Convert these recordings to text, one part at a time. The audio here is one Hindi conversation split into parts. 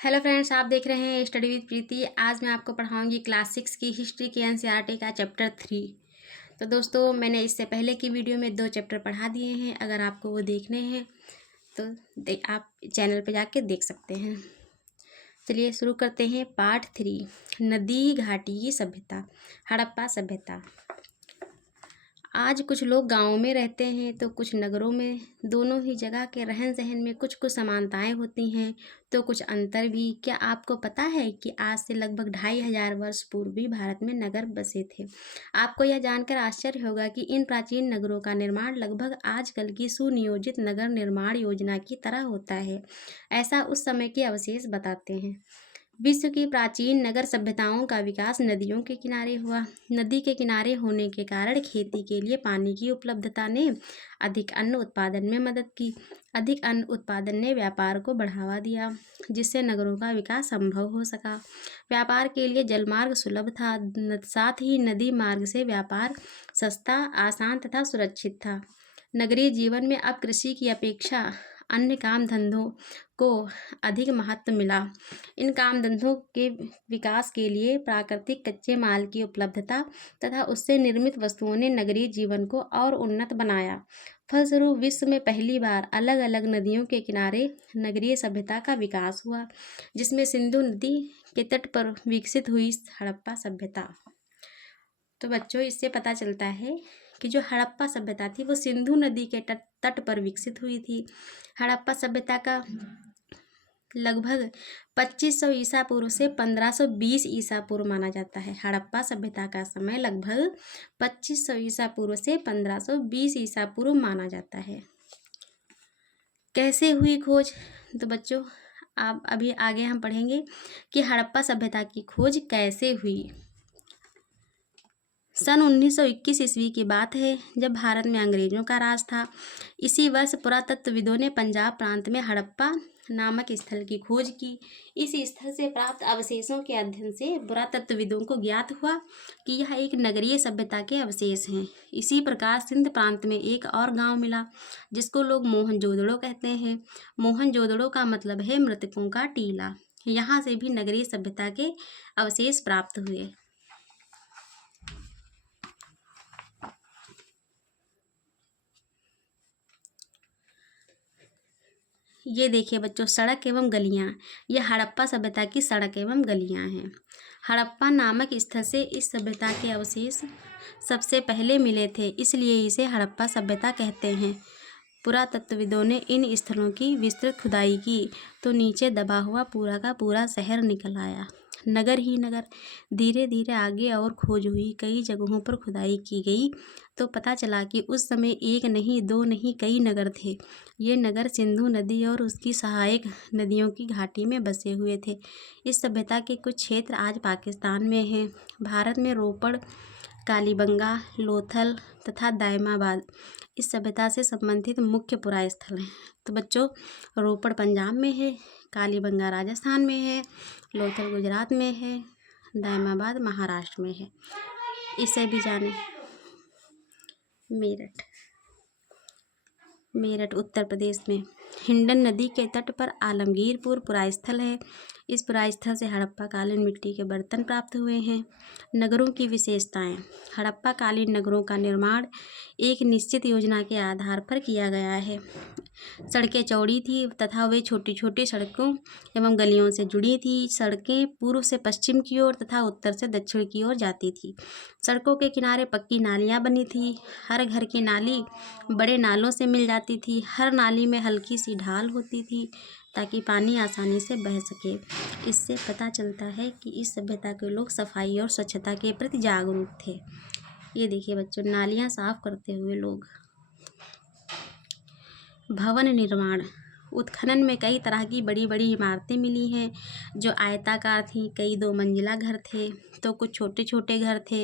हेलो फ्रेंड्स, आप देख रहे हैं स्टडी विद प्रीति। आज मैं आपको पढ़ाऊंगी क्लास 6 की हिस्ट्री के एनसीईआरटी का चैप्टर 3। तो दोस्तों, मैंने इससे पहले की वीडियो में 2 चैप्टर पढ़ा दिए हैं। अगर आपको वो देखने हैं तो आप चैनल पर जाके देख सकते हैं। चलिए शुरू करते हैं। पार्ट 3, नदी घाटी की सभ्यता, हड़प्पा सभ्यता। आज कुछ लोग गाँव में रहते हैं तो कुछ नगरों में। दोनों ही जगह के रहन सहन में कुछ कुछ समानताएं होती हैं तो कुछ अंतर भी। क्या आपको पता है कि आज से लगभग 2500 वर्ष पूर्व भी भारत में नगर बसे थे? आपको यह जानकर आश्चर्य होगा कि इन प्राचीन नगरों का निर्माण लगभग आजकल की सुनियोजित नगर निर्माण योजना की तरह होता है। ऐसा उस समय के अवशेष बताते हैं। विश्व की प्राचीन नगर सभ्यताओं का विकास नदियों के किनारे हुआ। नदी के किनारे होने के कारण खेती के लिए पानी की उपलब्धता ने अधिक अन्न उत्पादन में मदद की। अधिक अन्न उत्पादन ने व्यापार को बढ़ावा दिया, जिससे नगरों का विकास संभव हो सका। व्यापार के लिए जलमार्ग सुलभ था, साथ ही नदी मार्ग से व्यापार सस्ता, आसान तथा सुरक्षित था। नगरीय जीवन में अब कृषि की अपेक्षा अन्य काम धंधों को अधिक महत्व मिला। इन काम धंधों के विकास के लिए प्राकृतिक कच्चे माल की उपलब्धता तथा उससे निर्मित वस्तुओं ने नगरीय जीवन को और उन्नत बनाया। फलस्वरूप विश्व में पहली बार अलग अलग नदियों के किनारे नगरीय सभ्यता का विकास हुआ, जिसमें सिंधु नदी के तट पर विकसित हुई हड़प्पा सभ्यता। तो बच्चों, इससे पता चलता है कि जो हड़प्पा सभ्यता थी वो सिंधु नदी के तट पर विकसित हुई थी। हड़प्पा सभ्यता का लगभग 2500 ईसा पूर्व से 1520 ईसा पूर्व माना जाता है। हड़प्पा सभ्यता का समय लगभग 2500 ईसा पूर्व से 1520 ईसा पूर्व माना जाता है। कैसे हुई खोज? तो बच्चों, आप अभी आगे हम पढ़ेंगे कि हड़प्पा सभ्यता की खोज कैसे हुई। सन 1921 ईस्वी की बात है, जब भारत में अंग्रेजों का राज था। इसी वर्ष पुरातत्वविदों ने पंजाब प्रांत में हड़प्पा नामक स्थल की खोज की। इस स्थल से प्राप्त अवशेषों के अध्ययन से पुरातत्वविदों को ज्ञात हुआ कि यह एक नगरीय सभ्यता के अवशेष हैं। इसी प्रकार सिंध प्रांत में एक और गांव मिला, जिसको लोग मोहनजोदड़ो कहते हैं। मोहनजोदड़ो का मतलब है मृतकों का टीला। यहाँ से भी नगरीय सभ्यता के अवशेष प्राप्त हुए। ये देखिए बच्चों, सड़क एवं गलियाँ। यह हड़प्पा सभ्यता की सड़क एवं गलियाँ हैं। हड़प्पा नामक स्थल से इस सभ्यता के अवशेष सबसे पहले मिले थे, इसलिए इसे हड़प्पा सभ्यता कहते हैं। पुरातत्वविदों ने इन स्थलों की विस्तृत खुदाई की तो नीचे दबा हुआ पूरा का पूरा शहर निकल आया। नगर ही नगर। धीरे धीरे आगे और खोज हुई, कई जगहों पर खुदाई की गई तो पता चला कि उस समय एक नहीं, दो नहीं, कई नगर थे। ये नगर सिंधु नदी और उसकी सहायक नदियों की घाटी में बसे हुए थे। इस सभ्यता के कुछ क्षेत्र आज पाकिस्तान में हैं। भारत में रोपड़, कालीबंगा, लोथल तथा दायमाबाद इस सभ्यता से संबंधित मुख्य पुरा स्थल हैं। तो बच्चों, रोपड़ पंजाब में है, कालीबंगा राजस्थान में है, लोथल गुजरात में है, दायमाबाद महाराष्ट्र में है। इसे भी जाने। मेरठ उत्तर प्रदेश में। हिंडन नदी के तट पर आलमगीरपुर पुरास्थल है। इस पुरास्थल से हड़प्पा कालीन मिट्टी के बर्तन प्राप्त हुए हैं। नगरों की विशेषताएं। हड़प्पा कालीन नगरों का निर्माण एक निश्चित योजना के आधार पर किया गया है। सड़कें चौड़ी थी तथा वे छोटी छोटी सड़कों एवं गलियों से जुड़ी थी। सड़कें पूर्व से पश्चिम की ओर तथा उत्तर से दक्षिण की ओर जाती थी। सड़कों के किनारे पक्की नालियां बनी थी। हर घर की नाली बड़े नालों से मिल जाती थी। हर नाली में हल्की सी ढाल होती थी ताकि पानी आसानी से बह सके। इससे पता चलता है कि इस सभ्यता के लोग सफाई और स्वच्छता के प्रति जागरूक थे। ये देखिए बच्चों, नालियां साफ करते हुए लोग। भवन निर्माण। उत्खनन में कई तरह की बड़ी बड़ी इमारतें मिली हैं जो आयताकार थीं। कई 2 मंजिला घर थे तो कुछ छोटे छोटे घर थे।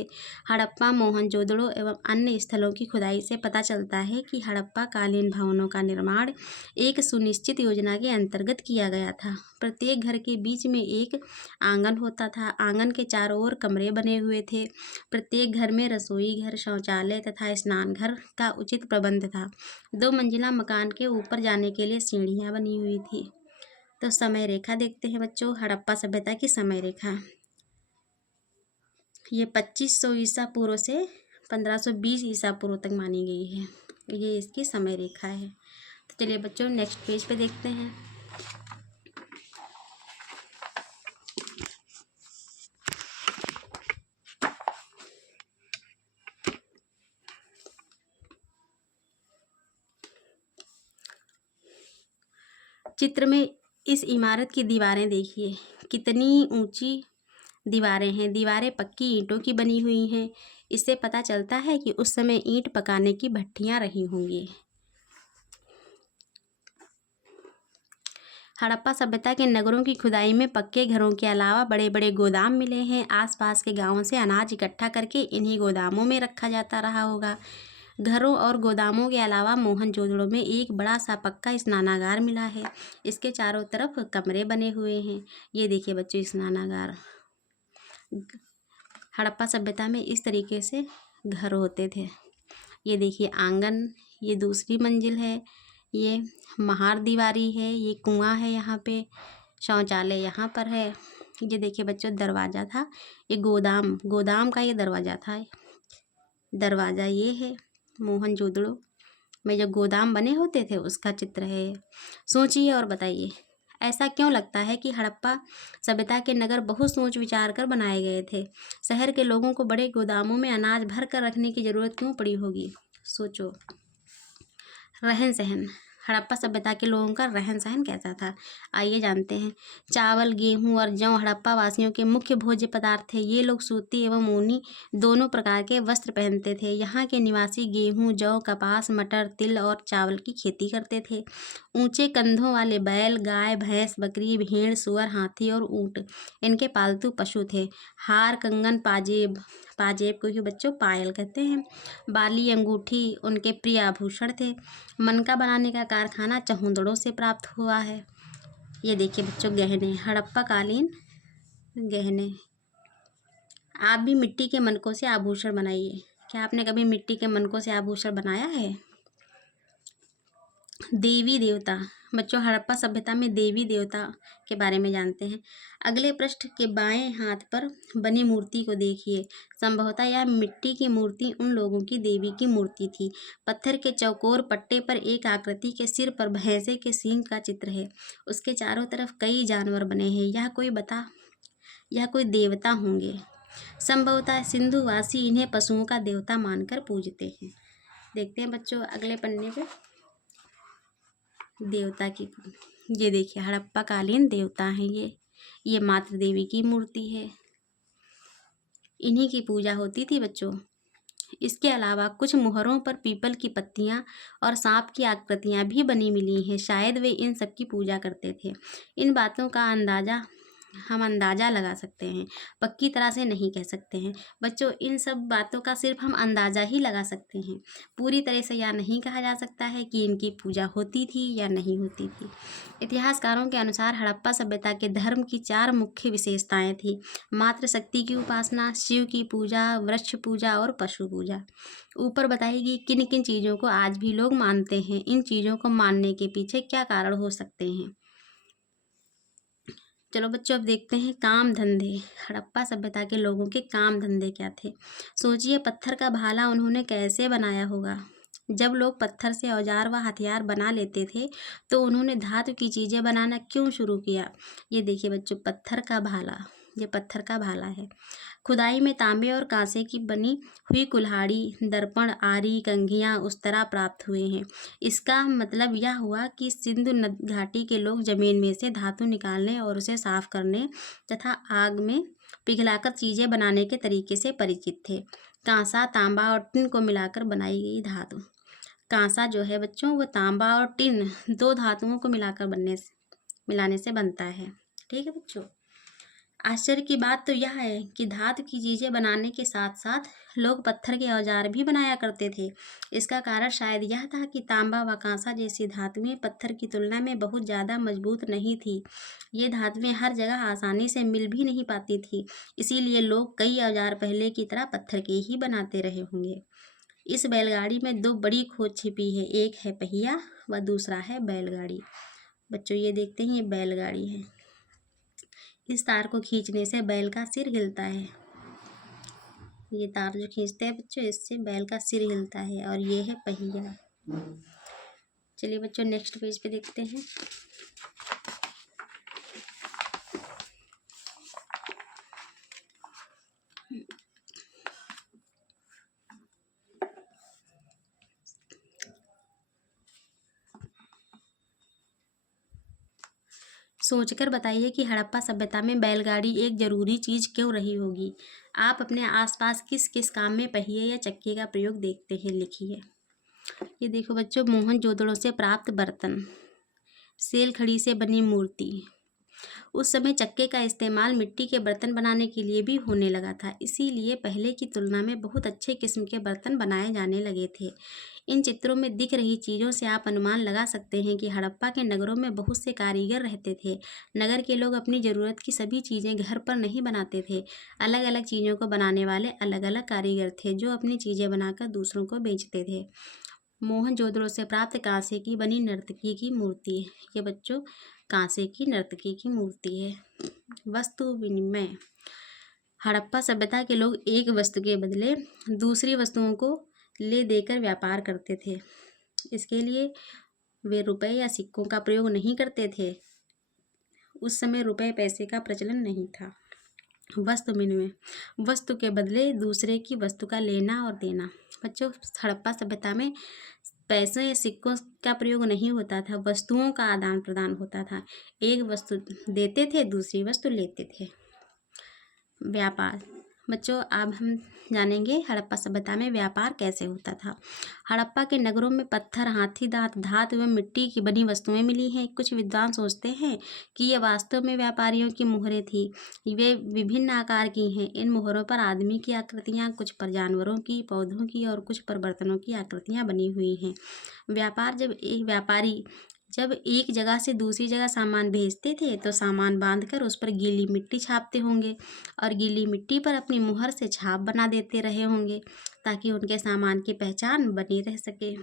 हड़प्पा, मोहनजोदड़ो एवं अन्य स्थलों की खुदाई से पता चलता है कि हड़प्पा कालीन भवनों का निर्माण एक सुनिश्चित योजना के अंतर्गत किया गया था। प्रत्येक घर के बीच में एक आंगन होता था। आंगन के चारों ओर कमरे बने हुए थे। प्रत्येक घर में रसोई घर, शौचालय तथा स्नान घर का उचित प्रबंध था। 2 मंजिला मकान के ऊपर जाने के लिए सीढ़ियाँ बनी हुई थी। तो समय रेखा देखते हैं बच्चों, हड़प्पा सभ्यता की समय रेखा। ये 2500 ईसा पूर्व से 1520 ईसा पूर्व तक मानी गई है। ये इसकी समय रेखा है। तो चलिए बच्चों नेक्स्ट पेज पे देखते हैं। चित्र में इस इमारत की दीवारें देखिए, कितनी ऊंची दीवारें हैं। दीवारें पक्की ईंटों की बनी हुई हैं। इससे पता चलता है कि उस समय ईंट पकाने की भट्टियां रही होंगी। हड़प्पा सभ्यता के नगरों की खुदाई में पक्के घरों के अलावा बड़े बड़े गोदाम मिले हैं। आसपास के गांवों से अनाज इकट्ठा करके इन्हीं गोदामों में रखा जाता रहा होगा। घरों और गोदामों के अलावा मोहनजोदड़ो में एक बड़ा सा पक्का स्नानागार मिला है। इसके चारों तरफ कमरे बने हुए हैं। ये देखिए बच्चों स्नानागार। हड़प्पा सभ्यता में इस तरीके से घर होते थे। ये देखिए आंगन, ये दूसरी मंजिल है, ये महार दीवारी है, ये कुआं है, यहाँ पे शौचालय यहाँ पर है। ये देखिए बच्चों दरवाज़ा था, ये गोदाम का ये दरवाज़ा था। दरवाज़ा ये है। मोहनजोदड़ो में जो गोदाम बने होते थे उसका चित्र है। सोचिए और बताइए ऐसा क्यों लगता है कि हड़प्पा सभ्यता के नगर बहुत सोच विचार कर बनाए गए थे। शहर के लोगों को बड़े गोदामों में अनाज भर कर रखने की ज़रूरत क्यों पड़ी होगी, सोचो। रहन सहन, हड़प्पा सभ्यता के लोगों का रहन सहन कैसा था, आइए जानते हैं। चावल, गेहूं और जौ हड़प्पा वासियों के मुख्य भोज्य पदार्थ थे। ये लोग सूती एवं ऊनी दोनों प्रकार के वस्त्र पहनते थे। यहाँ के निवासी गेहूं, जौ, कपास, मटर, तिल और चावल की खेती करते थे। ऊंचे कंधों वाले बैल, गाय, भैंस, बकरी, भेड़, सुअर, हाथी और ऊँट इनके पालतू पशु थे। हार, कंगन, पाजेब को ही बच्चों पायल कहते हैं, बाली, अंगूठी उनके प्रिय आभूषण थे। मनका बनाने का कारखाना चहुंदड़ों से प्राप्त हुआ है। ये देखिए बच्चों गहने, हड़प्पा कालीन गहने। आप भी मिट्टी के मनकों से आभूषण बनाइए। क्या आपने कभी मिट्टी के मनकों से आभूषण बनाया है? देवी देवता, बच्चों हड़प्पा सभ्यता में देवी देवता के बारे में जानते हैं। अगले पृष्ठ के बाएं हाथ पर बनी मूर्ति को देखिए। संभवतः यह मिट्टी की मूर्ति उन लोगों की देवी की मूर्ति थी। पत्थर के चौकोर पट्टे पर एक आकृति के सिर पर भैंसे के सींग का चित्र है। उसके चारों तरफ कई जानवर बने हैं। यह कोई देवता होंगे। संभवतः सिंधुवासी इन्हें पशुओं का देवता मानकर पूजते हैं। देखते हैं बच्चों अगले पन्ने पे देवता की। ये देखिए हड़प्पा कालीन देवता हैं। ये मातृ देवी की मूर्ति है। इन्हीं की पूजा होती थी बच्चों। इसके अलावा कुछ मुहरों पर पीपल की पत्तियां और सांप की आकृतियां भी बनी मिली हैं। शायद वे इन सब की पूजा करते थे। इन बातों का हम अंदाज़ा लगा सकते हैं, पक्की तरह से नहीं कह सकते हैं बच्चों। इन सब बातों का सिर्फ हम अंदाज़ा ही लगा सकते हैं। पूरी तरह से यह नहीं कहा जा सकता है कि इनकी पूजा होती थी या नहीं होती थी। इतिहासकारों के अनुसार हड़प्पा सभ्यता के धर्म की 4 मुख्य विशेषताएं थी। मातृशक्ति की उपासना, शिव की पूजा, वृक्ष पूजा और पशु पूजा। ऊपर बताएगी किन किन चीज़ों को आज भी लोग मानते हैं। इन चीज़ों को मानने के पीछे क्या कारण हो सकते हैं। चलो बच्चों अब देखते हैं काम धंधे। हड़प्पा सभ्यता के लोगों के काम धंधे क्या थे। सोचिए पत्थर का भाला उन्होंने कैसे बनाया होगा। जब लोग पत्थर से औजार व हथियार बना लेते थे तो उन्होंने धातु की चीज़ें बनाना क्यों शुरू किया। ये देखिए बच्चों पत्थर का भाला, ये पत्थर का भाला है। खुदाई में तांबे और कांसे की बनी हुई कुल्हाड़ी, दर्पण, आरी, कंघियाँ, उस्तरा प्राप्त हुए हैं। इसका मतलब यह हुआ कि सिंधु घाटी के लोग जमीन में से धातु निकालने और उसे साफ करने तथा आग में पिघलाकर चीज़ें बनाने के तरीके से परिचित थे। कांसा, तांबा और टिन को मिलाकर बनाई गई धातु। कांसा जो है बच्चों वो तांबा और टिन 2 धातुओं को मिलाने से बनता है। ठीक है बच्चों। आश्चर्य की बात तो यह है कि धातु की चीज़ें बनाने के साथ साथ लोग पत्थर के औजार भी बनाया करते थे। इसका कारण शायद यह था कि तांबा व कांसा जैसी धातुएं पत्थर की तुलना में बहुत ज़्यादा मजबूत नहीं थी। ये धातुएं हर जगह आसानी से मिल भी नहीं पाती थी। इसीलिए लोग कई औजार पहले की तरह पत्थर के ही बनाते रहे होंगे। इस बैलगाड़ी में 2 बड़ी खोज छिपी है, एक है पहिया व दूसरा है बैलगाड़ी। बच्चों ये देखते हैं, ये बैलगाड़ी है। इस तार को खींचने से बैल का सिर हिलता है। ये तार जो खींचते हैं बच्चों, इससे बैल का सिर हिलता है। और ये है पहिया। चलिए बच्चों नेक्स्ट पेज पे देखते हैं। सोचकर बताइए कि हड़प्पा सभ्यता में बैलगाड़ी एक जरूरी चीज क्यों रही होगी। आप अपने आसपास किस किस काम में पहिए या चक्के का प्रयोग देखते हैं, लिखिए। ये देखो बच्चों, मोहनजोदड़ो से प्राप्त बर्तन, सेल खड़ी से बनी मूर्ति। उस समय चक्के का इस्तेमाल मिट्टी के बर्तन बनाने के लिए भी होने लगा था, इसीलिए पहले की तुलना में बहुत अच्छे किस्म के बर्तन बनाए जाने लगे थे। इन चित्रों में दिख रही चीज़ों से आप अनुमान लगा सकते हैं कि हड़प्पा के नगरों में बहुत से कारीगर रहते थे। नगर के लोग अपनी ज़रूरत की सभी चीज़ें घर पर नहीं बनाते थे। अलग अलग चीज़ों को बनाने वाले अलग अलग कारीगर थे, जो अपनी चीज़ें बनाकर दूसरों को बेचते थे। मोहनजोदड़ो से प्राप्त कांसे की बनी नर्तकी की मूर्ति। ये बच्चों कांसे की नर्तकी की मूर्ति है। वस्तु विनिमय। हड़प्पा सभ्यता के लोग एक वस्तु के बदले दूसरी वस्तुओं को ले देकर व्यापार करते थे। इसके लिए वे रुपए या सिक्कों का प्रयोग नहीं करते थे। उस समय रुपए पैसे का प्रचलन नहीं था। वस्तु विनिमय, वस्तु के बदले दूसरे की वस्तु का लेना और देना। बच्चों हड़प्पा सभ्यता में पैसों या सिक्कों का प्रयोग नहीं होता था, वस्तुओं का आदान प्रदान होता था। एक वस्तु देते थे, दूसरी वस्तु लेते थे। व्यापार। बच्चों अब हम जानेंगे हड़प्पा सभ्यता में व्यापार कैसे होता था। हड़प्पा के नगरों में पत्थर, हाथी दांत, धातु एवं मिट्टी की बनी वस्तुएं मिली हैं। कुछ विद्वान सोचते हैं कि ये वास्तव में व्यापारियों की मुहरें थी। वे विभिन्न आकार की हैं। इन मुहरों पर आदमी की आकृतियाँ, कुछ पर जानवरों की, पौधों की और कुछ पर बर्तनों की आकृतियाँ बनी हुई हैं। व्यापार जब एक जगह से दूसरी जगह सामान भेजते थे तो सामान बांधकर उस पर गीली मिट्टी छापते होंगे और गीली मिट्टी पर अपनी मुहर से छाप बना देते रहे होंगे, ताकि उनके सामान की पहचान बनी रह सके।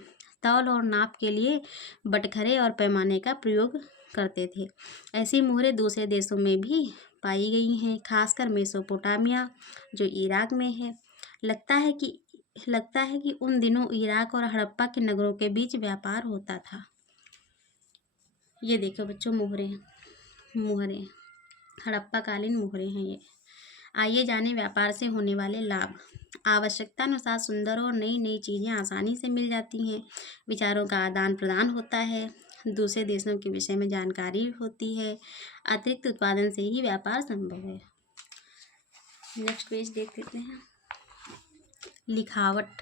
तौल और नाप के लिए बटखरे और पैमाने का प्रयोग करते थे। ऐसी मुहरें दूसरे देशों में भी पाई गई हैं, खासकर मेसोपोटामिया जो इराक में है। लगता है कि उन दिनों इराक और हड़प्पा के नगरों के बीच व्यापार होता था। ये देखो बच्चों मुहरें हड़प्पा कालीन मुहरें हैं ये। आइए जाने व्यापार से होने वाले लाभ। आवश्यकता अनुसार सुंदर और नई नई चीज़ें आसानी से मिल जाती हैं। विचारों का आदान प्रदान होता है। दूसरे देशों के विषय में जानकारी होती है। अतिरिक्त उत्पादन से ही व्यापार संभव है। नेक्स्ट पेज देख लेते हैं। लिखावट।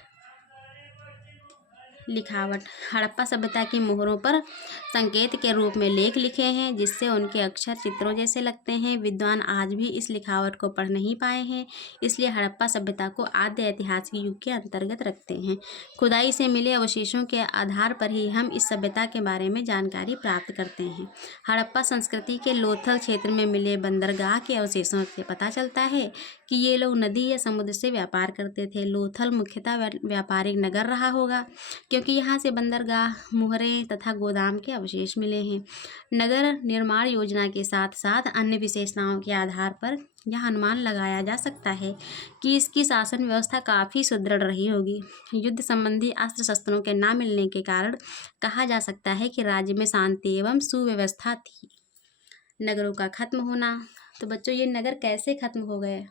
हड़प्पा सभ्यता की मोहरों पर संकेत के रूप में लेख लिखे हैं, जिससे उनके अक्षर चित्रों जैसे लगते हैं। विद्वान आज भी इस लिखावट को पढ़ नहीं पाए हैं, इसलिए हड़प्पा सभ्यता को आद्य ऐतिहासिक युग के अंतर्गत रखते हैं। खुदाई से मिले अवशेषों के आधार पर ही हम इस सभ्यता के बारे में जानकारी प्राप्त करते हैं। हड़प्पा संस्कृति के लोथल क्षेत्र में मिले बंदरगाह के अवशेषों से पता चलता है कि ये लोग नदी या समुद्र से व्यापार करते थे। लोथल मुख्यतः व्यापारिक नगर रहा होगा, क्योंकि यहाँ से बंदरगाह, मुहरें तथा गोदाम के अवशेष मिले हैं। नगर निर्माण योजना के साथ साथ अन्य विशेषताओं के आधार पर यह अनुमान लगाया जा सकता है कि इसकी शासन व्यवस्था काफ़ी सुदृढ़ रही होगी। युद्ध संबंधी अस्त्र शस्त्रों के न मिलने के कारण कहा जा सकता है कि राज्य में शांति एवं सुव्यवस्था थी। नगरों का खत्म होना। तो बच्चों ये नगर कैसे खत्म हो गए,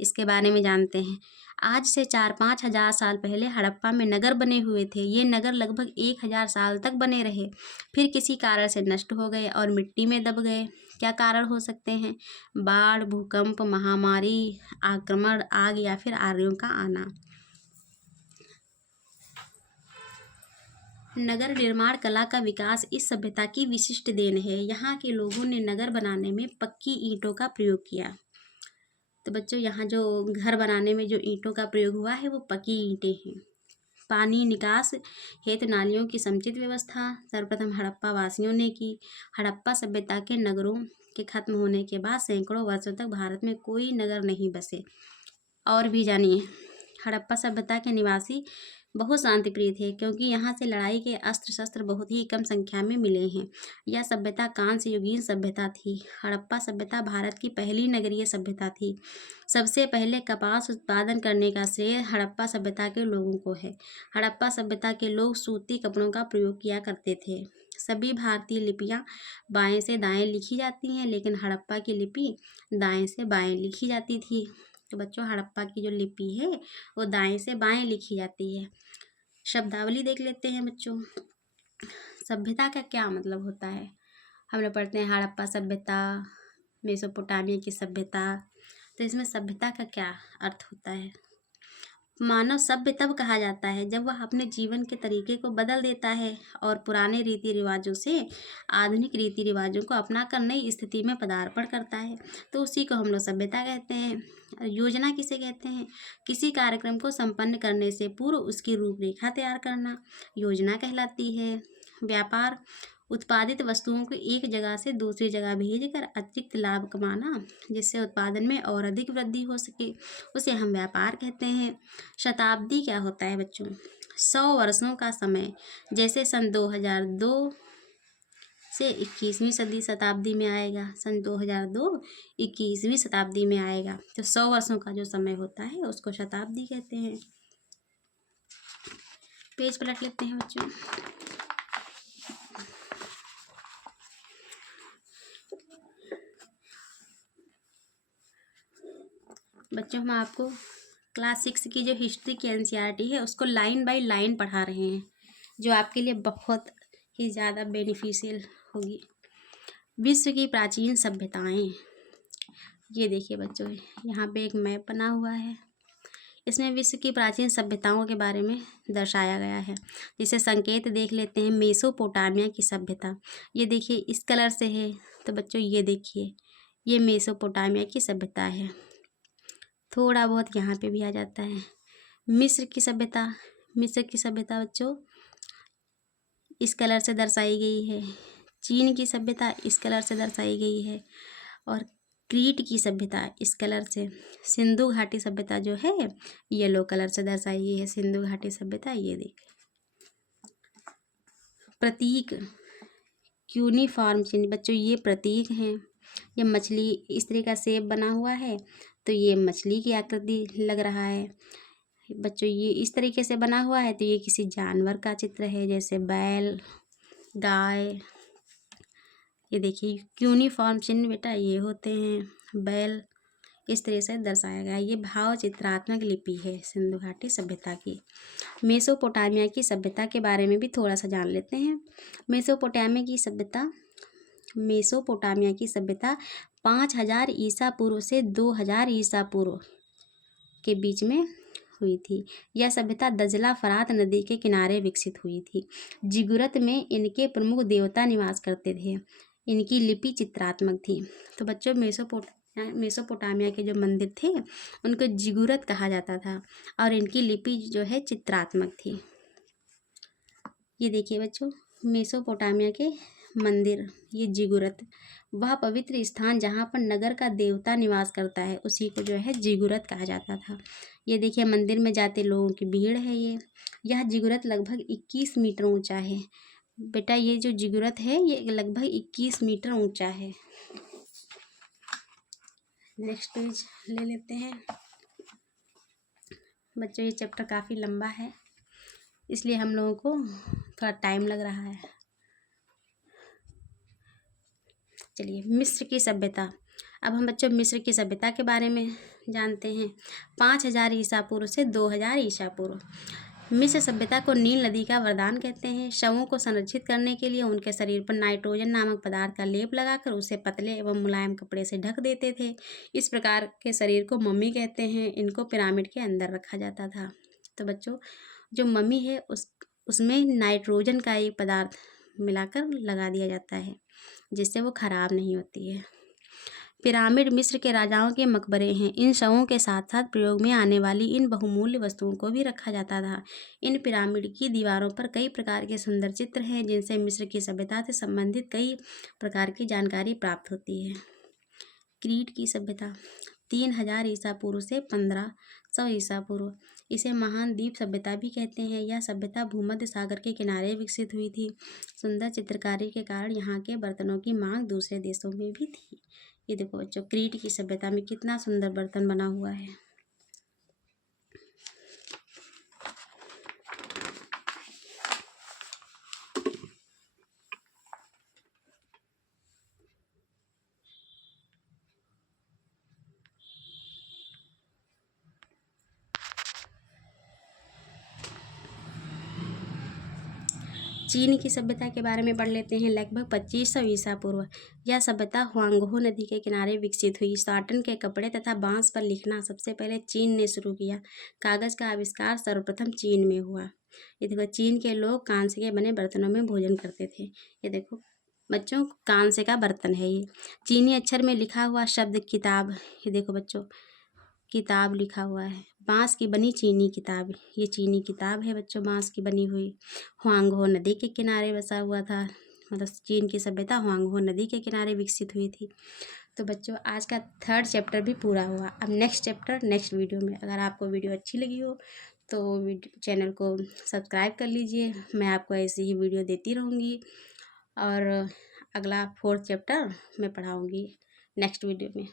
इसके बारे में जानते हैं। आज से 4-5 हज़ार साल पहले हड़प्पा में नगर बने हुए थे। ये नगर लगभग 1000 साल तक बने रहे, फिर किसी कारण से नष्ट हो गए और मिट्टी में दब गए। क्या कारण हो सकते हैं? बाढ़, भूकंप, महामारी, आक्रमण, आग या फिर आर्यों का आना। नगर निर्माण कला का विकास इस सभ्यता की विशिष्ट देन है। यहाँ के लोगों ने नगर बनाने में पक्की ईंटों का प्रयोग किया। तो बच्चों यहाँ जो घर बनाने में जो ईंटों का प्रयोग हुआ है वो पक्की ईंटें हैं। पानी निकास हेतु नालियों की समुचित व्यवस्था सर्वप्रथम हड़प्पा वासियों ने की। हड़प्पा सभ्यता के नगरों के खत्म होने के बाद सैकड़ों वर्षों तक भारत में कोई नगर नहीं बसे। और भी जानिए, हड़प्पा सभ्यता के निवासी बहुत शांतिप्रिय थे, क्योंकि यहाँ से लड़ाई के अस्त्र शस्त्र बहुत ही कम संख्या में मिले हैं। यह सभ्यता कांस्य युगीन सभ्यता थी। हड़प्पा सभ्यता भारत की पहली नगरीय सभ्यता थी। सबसे पहले कपास उत्पादन करने का श्रेय हड़प्पा सभ्यता के लोगों को है। हड़प्पा सभ्यता के लोग सूती कपड़ों का प्रयोग किया करते थे। सभी भारतीय लिपियाँ बाएं से दाएं लिखी जाती हैं, लेकिन हड़प्पा की लिपि दाएं से बाएं लिखी जाती थी। तो बच्चों, हड़प्पा की जो लिपि है वो दाएं से बाएं लिखी जाती है। शब्दावली देख लेते हैं बच्चों। सभ्यता का क्या मतलब होता है? हम लोग पढ़ते हैं हड़प्पा सभ्यता, मेसोपोटामिया की सभ्यता। तो इसमें सभ्यता का क्या अर्थ होता है? मानव सभ्य तब कहा जाता है जब वह अपने जीवन के तरीके को बदल देता है और पुराने रीति रिवाजों से आधुनिक रीति रिवाजों को अपनाकर नई स्थिति में पदार्पण करता है। तो उसी को हम लोग सभ्यता कहते हैं। योजना किसे कहते हैं? किसी कार्यक्रम को संपन्न करने से पूर्व उसकी रूपरेखा तैयार करना योजना कहलाती है। व्यापार, उत्पादित वस्तुओं को एक जगह से दूसरी जगह भेजकर अतिरिक्त लाभ कमाना, जिससे उत्पादन में और अधिक वृद्धि हो सके, उसे हम व्यापार कहते हैं। शताब्दी क्या होता है बच्चों? 100 वर्षों का समय, जैसे सन 2002 से 21वीं सदी शताब्दी में आएगा। सन 2002 21वीं शताब्दी में आएगा। तो 100 वर्षों का जो समय होता है उसको शताब्दी कहते हैं। पेज पलट लेते हैं बच्चों। बच्चों, हम आपको क्लास 6 की जो हिस्ट्री की एनसीईआरटी है उसको लाइन बाय लाइन पढ़ा रहे हैं, जो आपके लिए बहुत ही ज़्यादा बेनिफिशियल होगी। विश्व की प्राचीन सभ्यताएं। ये देखिए बच्चों, यहाँ पे एक मैप बना हुआ है। इसमें विश्व की प्राचीन सभ्यताओं के बारे में दर्शाया गया है। जिसे संकेत देख लेते हैं। मेसोपोटामिया की सभ्यता, ये देखिए इस कलर से है। तो बच्चों ये देखिए, ये मेसोपोटामिया की सभ्यता है। थोड़ा बहुत यहाँ पे भी आ जाता है। मिस्र की सभ्यता, मिस्र की सभ्यता बच्चों इस कलर से दर्शाई गई है। चीन की सभ्यता इस कलर से दर्शाई गई है। और क्रीट की सभ्यता इस कलर से। सिंधु घाटी सभ्यता जो है येलो कलर से दर्शाई गई है। सिंधु घाटी सभ्यता, ये देखिए। प्रतीक, क्यूनिफॉर्म चिन्ह बच्चों ये प्रतीक हैं। ये मछली इस तरह का शेप बना हुआ है, तो ये मछली की आकृति लग रहा है। बच्चों ये इस तरीके से बना हुआ है, तो ये किसी जानवर का चित्र है, जैसे बैल, गाय। ये देखिए क्यूनिफॉर्म चिन्ह बेटा ये होते हैं बैल। इस तरह से दर्शाया गया है। ये भाव चित्रात्मक लिपि है सिंधु घाटी सभ्यता की। मेसोपोटामिया की सभ्यता के बारे में भी थोड़ा सा जान लेते हैं। मेसोपोटामिया की सभ्यता 5000 ईसा पूर्व से 2000 ईसा पूर्व के बीच में हुई थी। यह सभ्यता दजला फरात नदी के किनारे विकसित हुई थी। जिगुरत में इनके प्रमुख देवता निवास करते थे। इनकी लिपि चित्रात्मक थी। तो बच्चों मेसोपोटामिया के जो मंदिर थे उनको जिगुरत कहा जाता था, और इनकी लिपि जो है चित्रात्मक थी। ये देखिए बच्चों, मेसोपोटामिया के मंदिर, ये जिगुरत, वह पवित्र स्थान जहाँ पर नगर का देवता निवास करता है उसी को जो है जिगुरत कहा जाता था। ये देखिए मंदिर में जाते लोगों की भीड़ है। यह जिगुरत लगभग 21 मीटर ऊंचा है। बेटा ये जो जिगुरत है ये लगभग 21 मीटर ऊंचा है। नेक्स्ट पेज ले लेते हैं बच्चों। ये चैप्टर काफ़ी लंबा है, इसलिए हम लोगों को थोड़ा टाइम लग रहा है। चलिए, मिस्र की सभ्यता। अब हम बच्चों मिस्र की सभ्यता के बारे में जानते हैं। 5000 ईसा पूर्व से 2000 ईसा पूर्व। मिस्र सभ्यता को नील नदी का वरदान कहते हैं। शवों को संरक्षित करने के लिए उनके शरीर पर नाइट्रोजन नामक पदार्थ का लेप लगाकर उसे पतले एवं मुलायम कपड़े से ढक देते थे। इस प्रकार के शरीर को मम्मी कहते हैं। इनको पिरामिड के अंदर रखा जाता था। तो बच्चों जो मम्मी है उसमें नाइट्रोजन का एक पदार्थ मिलाकर लगा दिया जाता है, जिससे वो खराब नहीं होती है। पिरामिड मिस्र के राजाओं के मकबरे हैं। इन शवों के साथ साथ प्रयोग में आने वाली इन बहुमूल्य वस्तुओं को भी रखा जाता था। इन पिरामिड की दीवारों पर कई प्रकार के सुंदर चित्र हैं, जिनसे मिस्र की सभ्यता से संबंधित कई प्रकार की जानकारी प्राप्त होती है। क्रीट की सभ्यता 3000 ईसा पूर्व से 1500 ईसा पूर्व। इसे महान द्वीप सभ्यता भी कहते हैं। यह सभ्यता भूमध्य सागर के किनारे विकसित हुई थी। सुंदर चित्रकारी के कारण यहाँ के बर्तनों की मांग दूसरे देशों में भी थी। ये देखो बच्चों, क्रीट की सभ्यता में कितना सुंदर बर्तन बना हुआ है। चीन की सभ्यता के बारे में पढ़ लेते हैं। लगभग 2500 ईसा पूर्व यह सभ्यता हुआंगहो नदी के किनारे विकसित हुई। साटन के कपड़े तथा बांस पर लिखना सबसे पहले चीन ने शुरू किया। कागज़ का आविष्कार सर्वप्रथम चीन में हुआ। ये देखो, चीन के लोग कांसे के बने बर्तनों में भोजन करते थे। ये देखो बच्चों, कांसे का बर्तन है ये। चीनी अक्षर में लिखा हुआ शब्द किताब, ये देखो बच्चों, किताब लिखा हुआ है। बांस की बनी चीनी किताब, ये चीनी किताब है बच्चों, बांस की बनी हुई। हुआंगहो नदी के किनारे बसा हुआ था, मतलब चीन की सभ्यता हुआंगहो नदी के किनारे विकसित हुई थी। तो बच्चों, आज का 3rd चैप्टर भी पूरा हुआ। अब नेक्स्ट चैप्टर नेक्स्ट वीडियो में। अगर आपको वीडियो अच्छी लगी हो तो चैनल को सब्सक्राइब कर लीजिए। मैं आपको ऐसी ही वीडियो देती रहूँगी और अगला 4th चैप्टर मैं पढ़ाऊँगी नेक्स्ट वीडियो में।